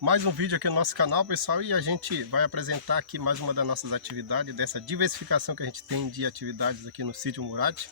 Mais um vídeo aqui no nosso canal, pessoal, e a gente vai apresentar aqui mais uma das nossas atividades, dessa diversificação que a gente tem de atividades aqui no sítio Murat.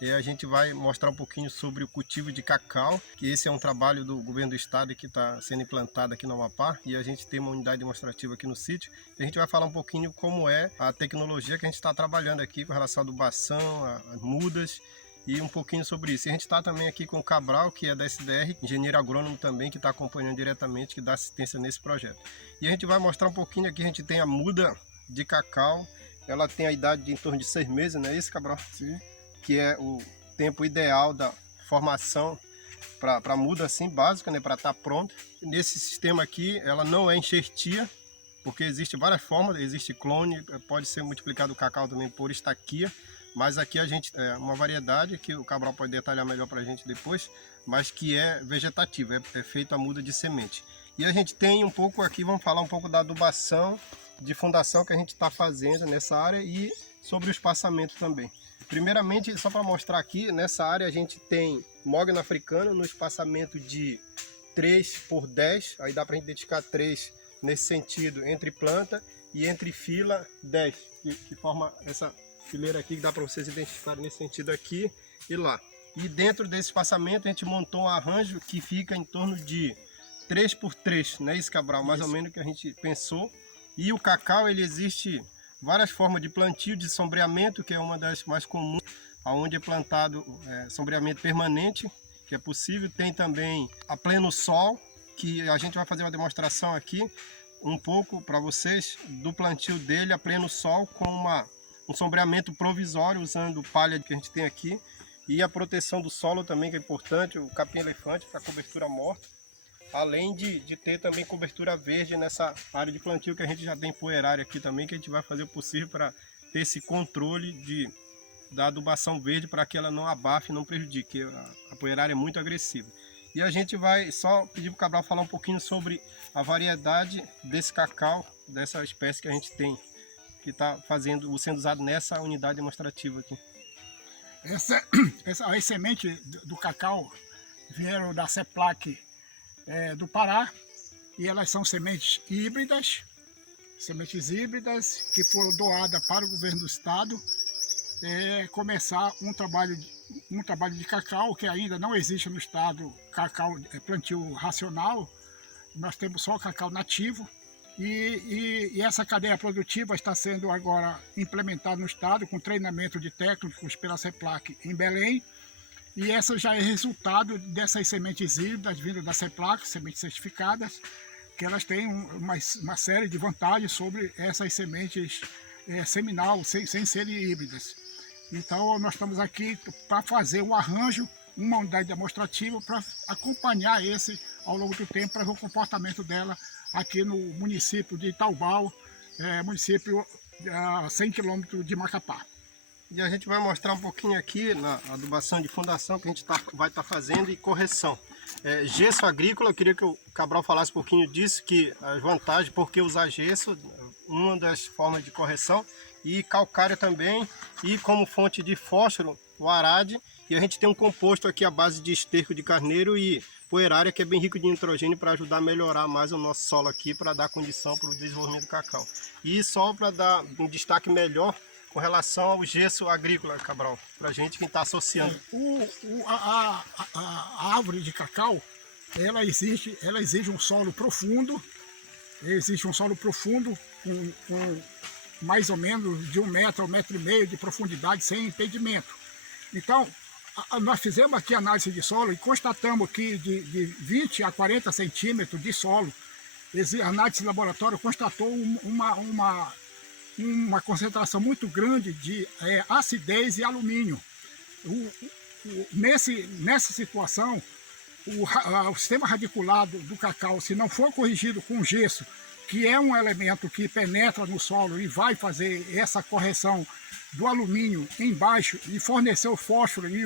E a gente vai mostrar um pouquinho sobre o cultivo de cacau, que esse é um trabalho do governo do estado que está sendo implantado aqui no Amapá, e a gente tem uma unidade demonstrativa aqui no sítio. E a gente vai falar um pouquinho como é a tecnologia que a gente está trabalhando aqui com relação à adubação, a mudas, e um pouquinho sobre isso. E a gente está também aqui com o Cabral, que é da SDR, engenheiro agrônomo também, que está acompanhando diretamente, que dá assistência nesse projeto. E a gente vai mostrar um pouquinho aqui, a gente tem a muda de cacau, ela tem a idade de em torno de 6 meses, não é isso, Cabral? Sim. Que é o tempo ideal da formação para muda assim, básica, né, para estar pronto. Nesse sistema aqui, ela não é enxertia, porque existe várias formas, existe clone, pode ser multiplicado o cacau também por estaquia, mas aqui a gente é uma variedade que o Cabral pode detalhar melhor para a gente depois, mas que é vegetativa, é feita a muda de semente. E a gente tem um pouco aqui, vamos falar um pouco da adubação de fundação que a gente está fazendo nessa área e sobre o espaçamento também. Primeiramente, só para mostrar aqui, nessa área a gente tem mogno africano no espaçamento de 3 por 10, aí dá para a gente identificar 3 nesse sentido, entre planta e entre fila 10, que forma essa fileira aqui, que dá para vocês identificarem nesse sentido aqui e lá. E dentro desse espaçamento a gente montou um arranjo que fica em torno de 3 por 3, né, isso, Cabral? Mais ou menos o que a gente pensou. E o cacau, ele existe várias formas de plantio, de sombreamento, que é uma das mais comuns, onde é plantado sombreamento permanente, que é possível. Tem também a pleno sol, que a gente vai fazer uma demonstração aqui, um pouco para vocês, do plantio dele a pleno sol, com um sombreamento provisório, usando palha que a gente tem aqui, e a proteção do solo também, que é importante, o capim-elefante para cobertura morta. Além de ter também cobertura verde nessa área de plantio que a gente já tem poeirária aqui também, que a gente vai fazer o possível para ter esse controle da adubação verde para que ela não abafe e não prejudique, a poeirária é muito agressiva. E a gente vai só pedir para o Cabral falar um pouquinho sobre a variedade desse cacau, dessa espécie que a gente tem, que está sendo usado nessa unidade demonstrativa aqui. As sementes do cacau vieram da CEPLAC do Pará, e elas são sementes híbridas que foram doadas para o governo do estado começar um trabalho de cacau que ainda não existe no estado, cacau plantio racional. Nós temos só o cacau nativo, e essa cadeia produtiva está sendo agora implementada no estado com treinamento de técnicos pela CEPLAC em Belém. E essa já é resultado dessas sementes híbridas vindas da CEPLAC, sementes certificadas, que elas têm uma série de vantagens sobre essas sementes seminal, sem serem híbridas. Então nós estamos aqui para fazer um arranjo, uma unidade demonstrativa para acompanhar esse ao longo do tempo, para ver o comportamento dela aqui no município de Itaubal, município a 100 km de Macapá. E a gente vai mostrar um pouquinho aqui na adubação de fundação que a gente vai estar fazendo e correção. Gesso agrícola, eu queria que o Cabral falasse um pouquinho disso, que as vantagens, por que usar gesso, uma das formas de correção, e calcário também, e como fonte de fósforo, o arade, e a gente tem um composto aqui à base de esterco de carneiro e poeirária, que é bem rico de nitrogênio para ajudar a melhorar mais o nosso solo aqui, para dar condição para o desenvolvimento do cacau. E só para dar um destaque melhor, com relação ao gesso agrícola, Cabral, para a gente que está associando. A árvore de cacau, ela exige um solo profundo, com mais ou menos de 1 metro a 1,5 metro de profundidade, sem impedimento. Então, nós fizemos aqui análise de solo e constatamos que de 20 a 40 centímetros de solo, a análise de laboratório constatou uma concentração muito grande de acidez e alumínio. Nessa situação, o sistema radiculado do cacau, se não for corrigido com gesso, que é um elemento que penetra no solo e vai fazer essa correção do alumínio embaixo e fornecer o fósforo e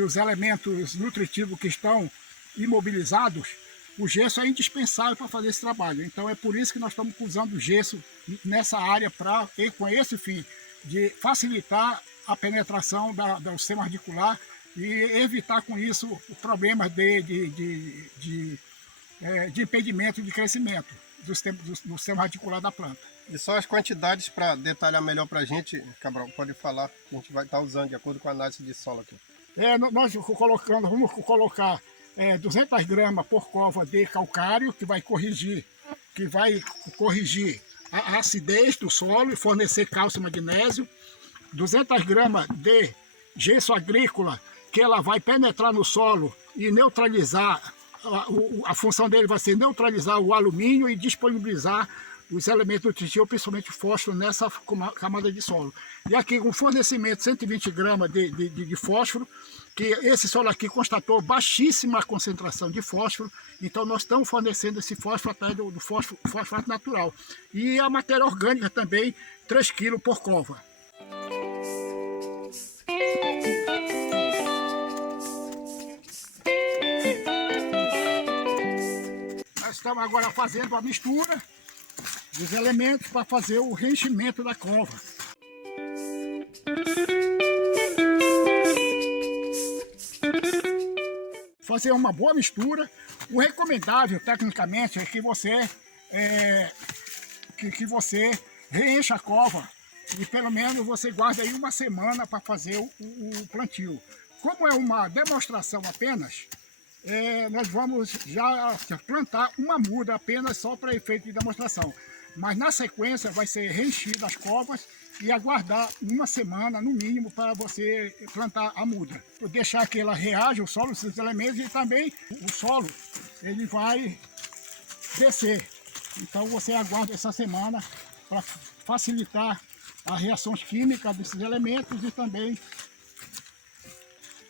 os elementos nutritivos que estão imobilizados, o gesso é indispensável para fazer esse trabalho. Então é por isso que nós estamos usando o gesso nessa área, com esse fim de facilitar a penetração do sistema radicular e evitar com isso problemas de de impedimento de crescimento do sistema radicular da planta. E só as quantidades para detalhar melhor para a gente, Cabral, pode falar, que a gente vai estar usando de acordo com a análise de solo aqui. Nós vamos colocar 200 gramas por cova de calcário, que vai corrigir a acidez do solo e fornecer cálcio e magnésio. 200 gramas de gesso agrícola, que ela vai penetrar no solo e neutralizar, a função dele vai ser neutralizar o alumínio e disponibilizar os elementos nutritivos, principalmente o fósforo, nessa camada de solo. E aqui um fornecimento de 120 gramas de fósforo, que esse solo aqui constatou baixíssima concentração de fósforo, então nós estamos fornecendo esse fósforo atrás do fosfato natural. E a matéria orgânica também, 3 kg por cova. Nós estamos agora fazendo a mistura dos elementos para fazer o reenchimento da cova. Fazer uma boa mistura. O recomendável, tecnicamente, é que você reencha a cova e pelo menos você guarda aí uma semana para fazer o plantio. Como é uma demonstração apenas, nós vamos já plantar uma muda apenas só para efeito de demonstração. Mas na sequência vai ser reenchido as covas e aguardar uma semana no mínimo para você plantar a muda. Deixar que ela reaja o solo, esses elementos, e também o solo ele vai descer. Então você aguarda essa semana para facilitar as reações químicas desses elementos e também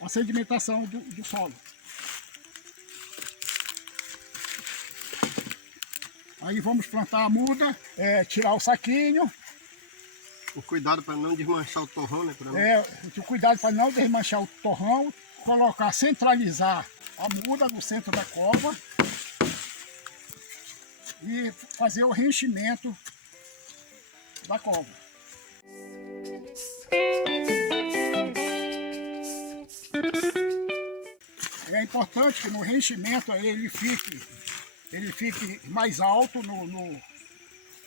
a sedimentação do solo. Aí vamos plantar a muda, tirar o saquinho. O cuidado para não desmanchar o torrão, né? O cuidado para não desmanchar o torrão, centralizar a muda no centro da cova e fazer o reenchimento da cova. É importante que no reenchimento ele fique mais alto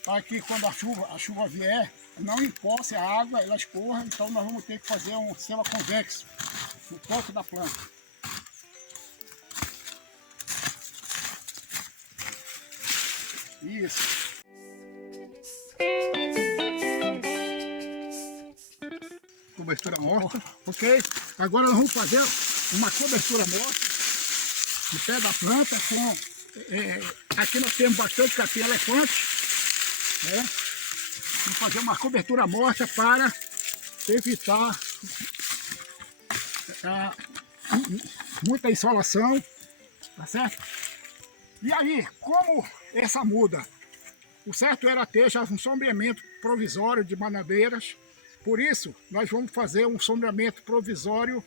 para que quando a chuva vier, não empoce a água, ela escorra, então nós vamos ter que fazer um sistema convexo no topo da planta. Isso. Cobertura morta. Ok? Agora nós vamos fazer uma cobertura morta no pé da planta com... aqui nós temos bastante capim-elefante, né? Vamos fazer uma cobertura morta para evitar muita insolação, tá certo? E aí, como essa muda, o certo era ter já um sombreamento provisório de bananeiras, por isso nós vamos fazer um sombreamento provisório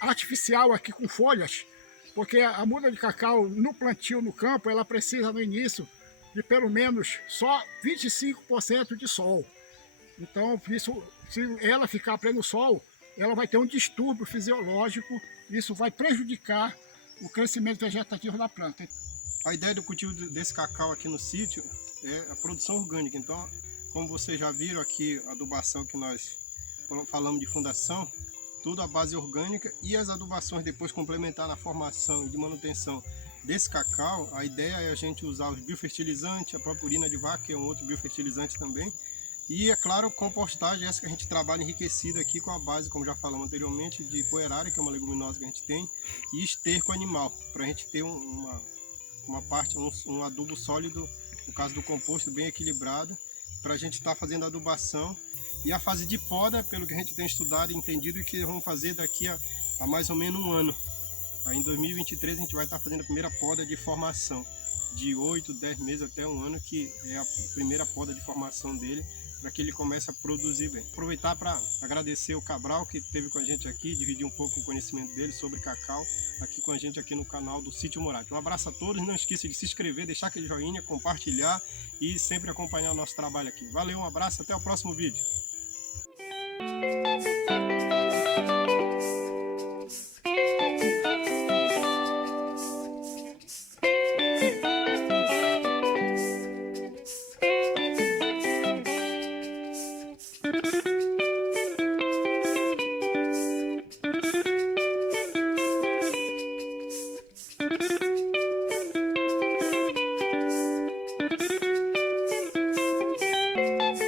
artificial aqui com folhas, porque a muda de cacau no plantio no campo, ela precisa no início de pelo menos só 25% de sol. Então, isso, se ela ficar a pleno sol, ela vai ter um distúrbio fisiológico, isso vai prejudicar o crescimento vegetativo da planta. A ideia do cultivo desse cacau aqui no sítio é a produção orgânica. Então, como vocês já viram aqui, a adubação que nós falamos de fundação, tudo à base orgânica, e as adubações depois complementar na formação e de manutenção desse cacau. A ideia é a gente usar os biofertilizantes, a própria urina de vaca, que é um outro biofertilizante também, e é claro, compostagem, essa que a gente trabalha enriquecida aqui com a base, como já falamos anteriormente, de poerária, que é uma leguminosa que a gente tem, e esterco animal, para a gente ter um adubo sólido, no caso do composto, bem equilibrado, para a gente estar fazendo a adubação. E a fase de poda, pelo que a gente tem estudado e entendido, que vamos fazer daqui a mais ou menos um ano. Aí em 2023 a gente vai estar fazendo a primeira poda de formação, de 8, 10 meses até um ano, que é a primeira poda de formação dele, para que ele comece a produzir bem. Aproveitar para agradecer o Cabral, que esteve com a gente aqui, dividir um pouco o conhecimento dele sobre cacau, aqui com a gente aqui no canal do Sítio Moratti. Um abraço a todos, não esqueça de se inscrever, deixar aquele joinha, compartilhar e sempre acompanhar o nosso trabalho aqui. Valeu, um abraço, até o próximo vídeo.